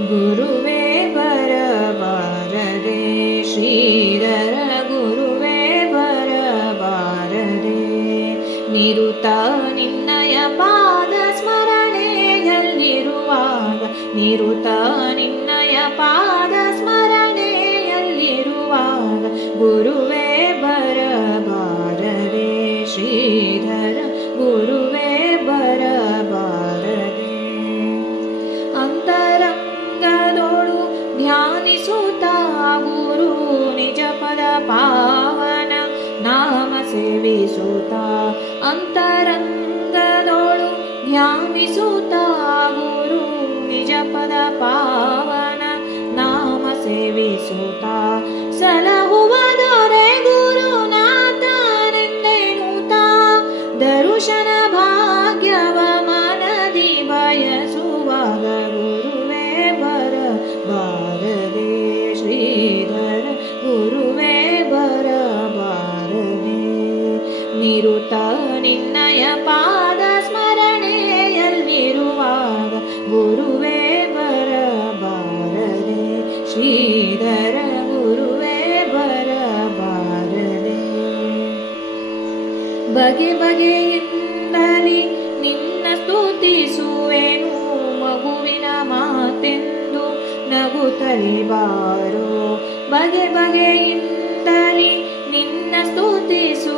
गुरुवे वरबारदे श्रीधर गुरुवे वरबारदे निरुता निन्नय पाद स्मरणे यदि निरुता निन्नय पाद स्मरणे यदि गुरु सेवे ಅಂತರಂಗದೋಳು अन्तरङ्गदोडु ಗುರು गुरु निजपदपावन नाम सेवे सुता ಇರುತ್ತ ನಿನ್ನಯ ಪಾದ ಸ್ಮರಣೆಯಲ್ಲಿರುವಾಗ ಗುರುವೇ ಬರಬಾರದೆ ಶ್ರೀಧರ ಗುರುವೇ ಬರಬಾರದೆ ಬಗೆ ಬಗೆಯಿಂದಲಿ ನಿನ್ನ ಸ್ತುತಿಸುವೆನು ಮಗುವಿನ ಮಾತೆಂದು ನಗುತ್ತಲಿ ಬಗೆ ಬಗೆ ನಿನ್ನ ಸ್ತುತಿಸು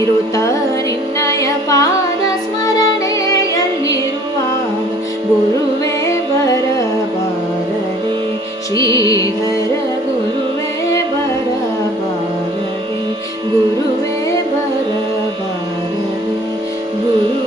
ನೀರುತ್ತ ನಿನ್ನಯ ಪಾದ ಸ್ಮರಣೆಯಲ್ಲಿರುವ ಗುರುವೇ ಬರಬಾರದೆ ಶ್ರೀಧರ ಗುರುವೇ ಬರಬಾರದೆ ಗುರುವೇ ಬರಬಾರದೆ ಗುರು